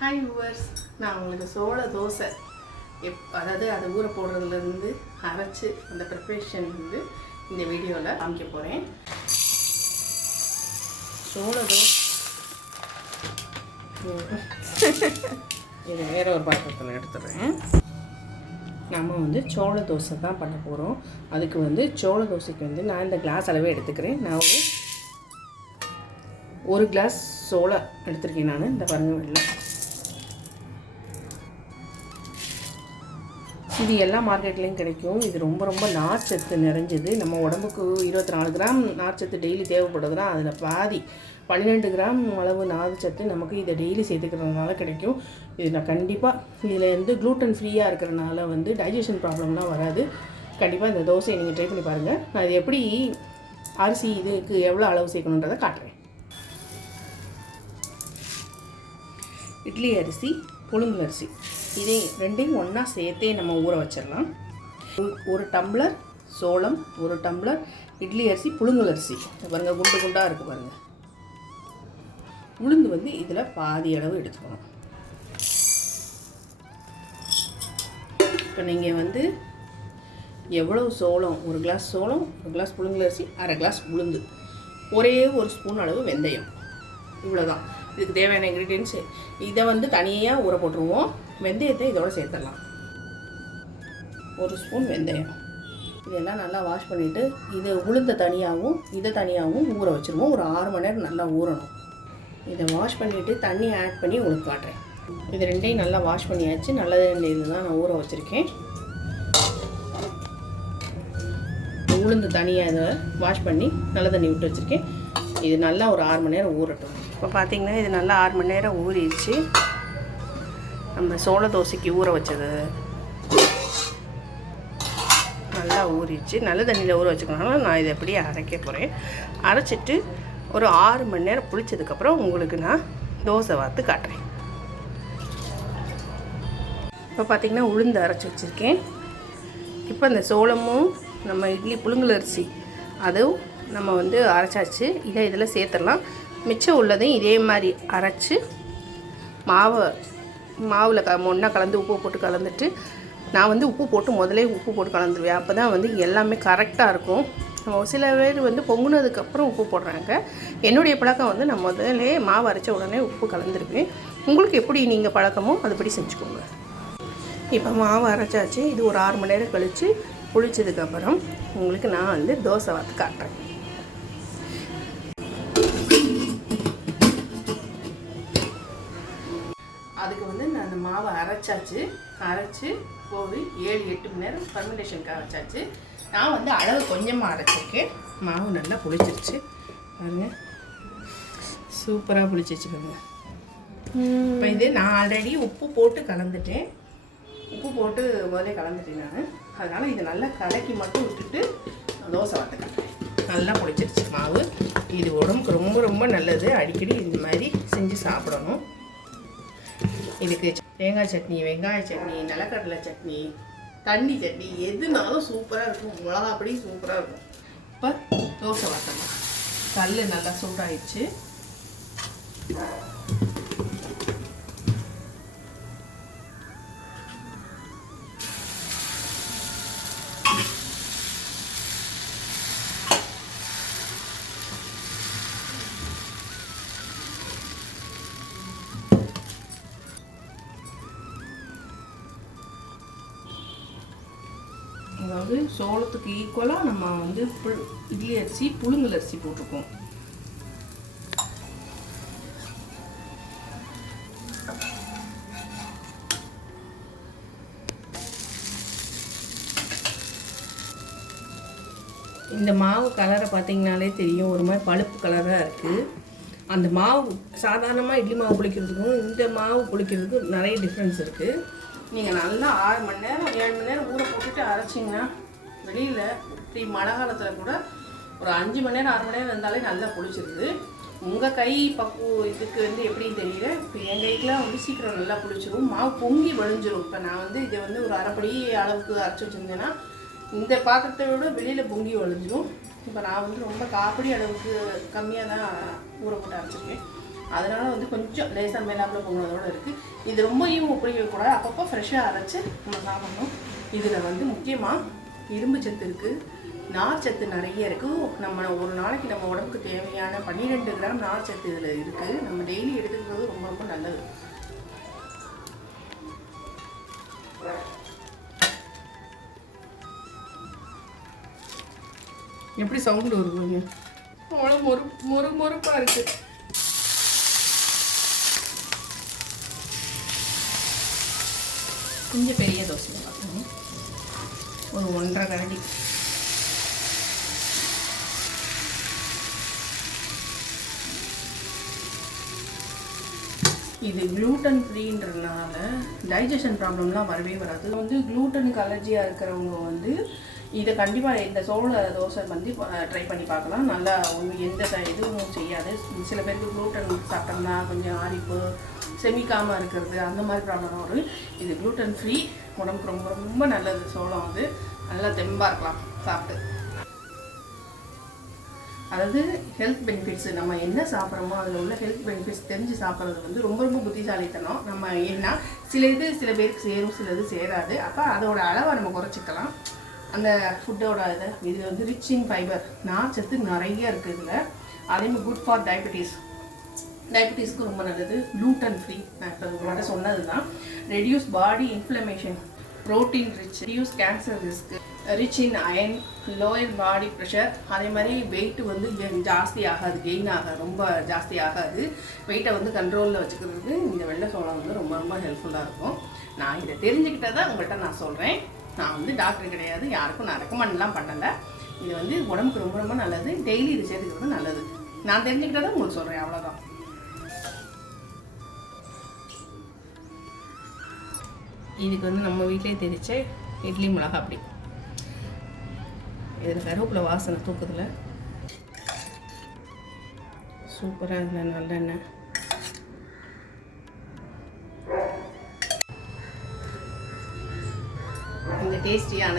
Hi viewers நான் உங்களுக்கு சோள தோசை. எப் அதாவது அதை ஊற போடுறதுலேருந்து அரைச்சி அந்த ப்ரிப்ரேஷன் வந்து இந்த வீடியோவில் காமிக்க போகிறேன் சோள தோசை. இது வேற ஒரு பாத்திரத்தில் எடுத்துடுறேன். நம்ம வந்து சோள தோசை தான் பண்ண போகிறோம் அதுக்கு வந்து சோள தோசைக்கு வந்து நான் இந்த கிளாஸ் அளவே எடுத்துக்கிறேன். நான் ஒரு ஒரு கிளாஸ் சோளம் எடுத்திருக்கேன் நான். இந்த பாருங்க வெள்ளம் இது எல்லா மார்க்கெட்லேயும் கிடைக்கும். இது ரொம்ப ரொம்ப நார்ச்சத்து நிறைஞ்சது. நம்ம உடம்புக்கு இருபத்தி நாலு கிராம் நார்ச்சத்து டெய்லி தேவைப்படுதுன்னா அதில் பாதி பன்னிரெண்டு கிராம் அளவு நார்ச்சத்து நமக்கு இதை டெய்லி சேர்த்துக்கிறதுனால கிடைக்கும். இது நான் கண்டிப்பாக இதில் வந்து க்ளூட்டன் ஃப்ரீயாக இருக்கிறனால வந்து டைஜஷன் ப்ராப்ளம்லாம் வராது. கண்டிப்பாக இந்த தோசையை நீங்கள் ட்ரை பண்ணி பாருங்கள் நான் இது எப்படி அரிசி இதுக்கு எவ்வளோ அளவு சேர்க்கணுன்றதை காட்டுறேன். இட்லி அரிசி புழுங்கல் அரிசி. இதே ரெண்டையும் ஒன்றா சேர்த்தே நம்ம ஊற வச்சிடலாம். ஒரு- டம்ளர் சோளம் ஒரு டம்ளர் இட்லி அரிசி புழுங்கல் அரிசி. பாருங்கள் குண்டு குண்டாக இருக்குது பாருங்கள் உளுந்து வந்து இதில் பாதி அளவு எடுத்துக்கணும். இப்போ நீங்கள் வந்து எவ்வளவு சோளம் ஒரு கிளாஸ் சோளம் ஒரு கிளாஸ் புழுங்கல் அரிசி அரை கிளாஸ் உளுந்து. ஒரே ஒரு ஸ்பூன் அளவு வெந்தயம். இவ்வளோதான் இதுக்கு தேவையான இன்க்ரீடியன்ஸு இதை வந்து தனியாக ஊற போட்டுருவோம். வெந்தயத்தை இதோடு சேர்த்துடலாம். ஒரு ஸ்பூன் வெந்தயம். இதெல்லாம் நல்லா வாஷ் பண்ணிவிட்டு இது உளுந்த தனியாகவும் இதை தனியாகவும் ஊற வச்சுருவோம். ஒரு ஆறு மணி நேரம் நல்லா ஊறணும். இதை வாஷ் பண்ணிவிட்டு தண்ணி ஆட் பண்ணி உங்களுக்கு காட்டுறேன். இது ரெண்டையும் நல்லா வாஷ் பண்ணியாச்சு. நல்ல தண்ணியில் தான் நான் ஊற வச்சுருக்கேன். உளுந்து தனியாக இதை வாஷ் பண்ணி நல்ல தண்ணி விட்டு வச்சுருக்கேன். இது நல்லா ஒரு ஆறு மணி நேரம் ஊறட்டும். இப்போ பார்த்தீங்கன்னா இது நல்லா ஆறு மணி நேரம் ஊறிடுச்சு. நம்ம சோள தோசைக்கு ஊற வச்சது. நல்லா ஊறிச்சு நல்ல தண்ணியில் ஊற வச்சுக்கணும்னா நான் இதை எப்படி அரைக்க போகிறேன் அரைச்சிட்டு ஒரு ஆறு மணி நேரம் புளிச்சதுக்கப்புறம் உங்களுக்கு நான் தோசை வார்த்து காட்டுறேன். இப்போ பார்த்திங்கன்னா உளுந்து அரைச்சி வச்சுருக்கேன். இப்போ இந்த சோளமும் நம்ம இட்லி புழுங்கல் அரிசி அதுவும் நம்ம வந்து அரைச்சாச்சு. இதை இதில் சேர்த்துடலாம். மிச்சம் உள்ளதையும் இதே மாதிரி அரைச்சி மாவை மாவில் க ஒன்றா கலந்து உப்பு போட்டு கலந்துட்டு நான் வந்து உப்பு போட்டு முதலே உப்பு போட்டு கலந்துருவேன். அப்போ தான் வந்து எல்லாமே கரெக்டாக இருக்கும். சில பேர் வந்து பொங்குனதுக்கப்புறம் உப்பு போடுறாங்க. என்னுடைய பழக்கம் வந்து நான் முதலே மாவு அரைச்ச உடனே உப்பு கலந்துருவேன். உங்களுக்கு எப்படி நீங்கள் பழக்கமோ அதுபடி செஞ்சுக்கோங்க. இப்போ மாவு அரைச்சாச்சு. இது ஒரு ஆறு மணி நேரம் கழித்து புளிச்சதுக்கப்புறம் உங்களுக்கு நான் வந்து தோசை வாத்து காட்டுறேன். அதுக்கு வந்து நான் அந்த மாவை அரைச்சாச்சு. அரைச்சி போது ஏழு எட்டு மணி நேரம் ஃபர்மெண்டேஷனுக்கு அரைச்சாச்சு. நான் வந்து அளவு கொஞ்சமாக அரைச்சிருக்கேன். மாவு நல்லா புளிச்சிருச்சு. பாருங்க. சூப்பராக புளிச்சிருச்சு பாருங்க. இப்போ இது நான் ஆல்ரெடி உப்பு போட்டு கலந்துட்டேன். உப்பு போட்டு முதலே கலந்துட்டேன் நான். அதனால் இது நல்லா கலக்கி மட்டும் விட்டுட்டு தோசை வாத்துக்கிறேன் நல்லா புளிச்சிருச்சு மாவு. இது உடம்புக்கு ரொம்ப ரொம்ப நல்லது. அடிக்கடி இந்த மாதிரி செஞ்சு சாப்பிடணும். இதுக்கு தேங்காய் சட்னி வெங்காய சட்னி நிலக்கடலை சட்னி தண்ணி சட்னி எதுனாலும் சூப்பராக இருக்கும். மிளகா அப்படி சூப்பராக இருக்கும். இப்போ தோசை வட்டணும் கல் நல்லா சூடாயிடுச்சு. அதாவது சோளத்துக்கு ஈக்குவலாக நம்ம வந்து புல் இட்லி அரிசி புழுங்கல் அரிசி போட்டிருக்கோம். இந்த மாவு கலரை பார்த்தீங்கனாலே தெரியும். ஒரு மாதிரி பழுப்பு கலராக இருக்குது அந்த மாவு சாதாரணமாக இட்லி மாவு புளிக்கிறதுக்கும் இந்த மாவு புளிக்கிறதுக்கும் நிறைய டிஃப்ரென்ஸ் இருக்குது நீங்கள் நல்லா ஆறு மணி நேரம் ஏழு மணி நேரம் ஊற போட்டுட்டு அரைச்சிங்கன்னா வெளியில் இப்படி மழை காலத்தில் கூட ஒரு அஞ்சு மணி நேரம் ஆறு மணி நேரம் இருந்தாலே நல்லா புளிச்சிருது. உங்கள் கை பக்குவம் இதுக்கு வந்து எப்படின்னு தெரியல. இப்போ என் கைக்கெலாம் வந்து சீக்கிரம் நல்லா புளிச்சிரும். மாவு பொங்கி வழிஞ்சிரும். இப்போ நான் வந்து இதை வந்து ஒரு அரைப்படி அளவுக்கு அரைச்சி வச்சுருந்தேன்னா இந்த பாத்திரத்தை விட வெளியில் பொங்கி வழிஞ்சிரும். இப்போ நான் வந்து ரொம்ப காப்படி அளவுக்கு கம்மியாக தான் ஊற போட்டு அரைச்சிருக்கேன். அதனால் வந்து கொஞ்சம் லேசாக மேலாப்பில் பொங்குனதோட இருக்குது இது ரொம்பையும் உப்பி அப்பப்போ ஃப்ரெஷ்ஷாக அரைச்சி நம்ம சாப்பிடணும். இதில் வந்து முக்கியமாக இரும்பு சத்து இருக்குது நார் சத்து நிறைய இருக்குது நம்ம ஒரு நாளைக்கு நம்ம உடம்புக்கு தேவையான பன்னிரெண்டு கிராம் நார் சத்து இதில் இருக்குது நம்ம டெய்லி எடுத்துக்கிறது ரொம்ப ரொம்ப நல்லது. எப்படி சவுண்டு வருவாங்க அவ்வளோ மொறு மொறு மொறுப்பாக இருக்குது கொஞ்சம் பெரிய தோசை பார்க்கணும் ஒரு ஒன்றரை கரண்டி. இது க்ளூட்டன் ஃப்ரீன்றதுனால டைஜஷன் ப்ராப்ளம்லாம் வரவே வராது. வந்து க்ளூட்டனுக்கு அலர்ஜியாக இருக்கிறவங்க வந்து இதை கண்டிப்பாக இந்த சோள தோசை வந்து ட்ரை பண்ணி பார்க்கலாம். நல்லா ஒன்றும் எந்த இதுவும் செய்யாது. சில பேருக்கு க்ளூட்டன் சாப்பிட்டோம்னா கொஞ்சம் ஆரிப்பு செமிக்காமல் இருக்கிறது அந்த மாதிரி ப்ராப்ளம் வரும். இது க்ளூட்டன் ஃப்ரீ உடம்புக்கு ரொம்ப ரொம்ப நல்லது. சோளம் வந்து நல்லா தெம்பாக இருக்கலாம் சாப்பிட்டு. அதாவது ஹெல்த் பெனிஃபிட்ஸ் நம்ம என்ன சாப்பிட்றோமோ அதில் உள்ள ஹெல்த் பெனிஃபிட்ஸ் தெரிஞ்சு சாப்பிட்றது வந்து ரொம்ப ரொம்ப புத்திசாலித்தனம். நம்ம ஏன்னா சில இது சில பேருக்கு சேரும் சில இது சேராது. அப்போ அதோட அளவை நம்ம குறைச்சிக்கலாம். அந்த ஃபுட்டோட இது இது வந்து ரிச் இன் ஃபைபர் நார்ச்சத்து நிறைய இருக்குது இதில். அதே மாதிரி குட் ஃபார் டயபெட்டிஸ் டயபெட்டிஸ்க்கு ரொம்ப நல்லது. க்ளூட்டன் ஃப்ரீ நான் இப்போ உங்கள்கிட்ட சொன்னது தான் reduce body inflammation protein rich reduce cancer risk rich in iron lower body pressure அதே மாதிரி வெயிட் வந்து ஜாஸ்தி ஆகாது கெயின் ஆகாது ரொம்ப ஜாஸ்தி ஆகாது. வெயிட்டை வந்து கண்ட்ரோலில் வச்சுக்கிறதுக்கு இந்த வெள்ளை சோளம் வந்து ரொம்ப ரொம்ப ஹெல்ப்ஃபுல்லாக இருக்கும். நான் இதை தெரிஞ்சுக்கிட்டதை உங்கள்கிட்ட நான் சொல்கிறேன் நான் வந்து டாக்டர் கிடையாது யாருக்கும் நான் ரெக்கமெண்ட்லாம் பண்ணலை. இது வந்து உடம்புக்கு ரொம்ப ரொம்ப நல்லது. டெய்லி இது சேர்த்துக்கிறது நல்லது. நான் தெரிஞ்சுக்கிட்டதை உங்களுக்கு சொல்கிறேன் அவ்வளோதான் இதுக்கு வந்து நம்ம வீட்டிலே தெரிச்ச இட்லி மிளகா அப்படி இதில் கருவேப்பிலை வாசனை தூக்குதுல. சூப்பராக இதில் நல்லெண்ணெய். இந்த டேஸ்டியான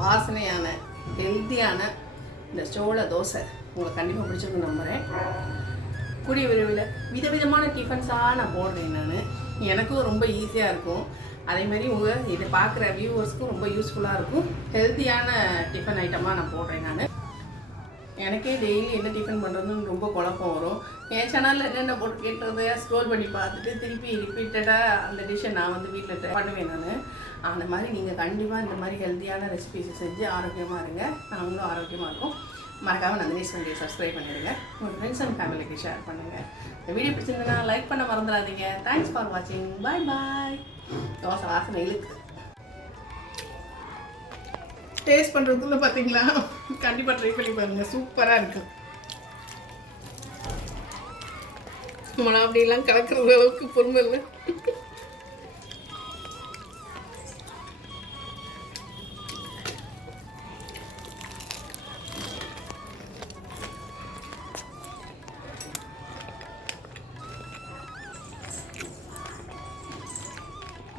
வாசனையான ஹெல்த்தியான இந்த சோள தோசை உங்களுக்கு கண்டிப்பாக பிடிச்சிருக்கும் நம்புகிறேன் கூடிய விரைவில் விதவிதமான டிஃபன்ஸாக நான் போடுறேன் நான். எனக்கும் ரொம்ப ஈஸியாக இருக்கும். அதே மாதிரி உங்கள் இதை பார்க்குற வியூவர்ஸ்க்கும் ரொம்ப யூஸ்ஃபுல்லாக இருக்கும். ஹெல்த்தியான டிஃபன் ஐட்டமாக நான் போடுறேன் நான். எனக்கே டெய்லி என்ன டிஃபன் பண்ணுறதுன்னு ரொம்ப குழப்பம் வரும். என் சேனலில் என்னென்ன போட்டு கேட்டதை ஸ்க்ரோல் பண்ணி பார்த்துட்டு திருப்பி ரிப்பீட்டடாக அந்த டிஷ்ஷை நான் வந்து வீட்டில் பண்ணுவேன் நான். அந்த மாதிரி நீங்கள் கண்டிப்பாக இந்த மாதிரி ஹெல்த்தியான ரெசிபிஸை செஞ்சு ஆரோக்கியமாக இருங்க. நாங்களும் ஆரோக்கியமாக இருக்கும் மறக்காமல் நந்தினேஷ் வண்டியை சப்ஸ்கிரைப் பண்ணிடுங்க. உங்கள் ஃப்ரெண்ட்ஸ் அண்ட் ஃபேமிலிக்கு ஷேர் பண்ணுங்கள் இந்த வீடியோ பிடிச்சிருந்ததுன்னா லைக் பண்ண மறந்துடாதீங்க. தேங்க்ஸ் ஃபார் வாட்சிங் பாய் பாய் தோசை வாசனை இழுக்கு. டேஸ்ட் பண்ணுறதுக்குள்ள பார்த்தீங்களா கண்டிப்பாக ட்ரை பண்ணி பாருங்கள் சூப்பராக இருக்கும் நம்மள அப்படிலாம் கலக்கிற அளவுக்கு பொறுமை இல்லை.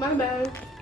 My bad.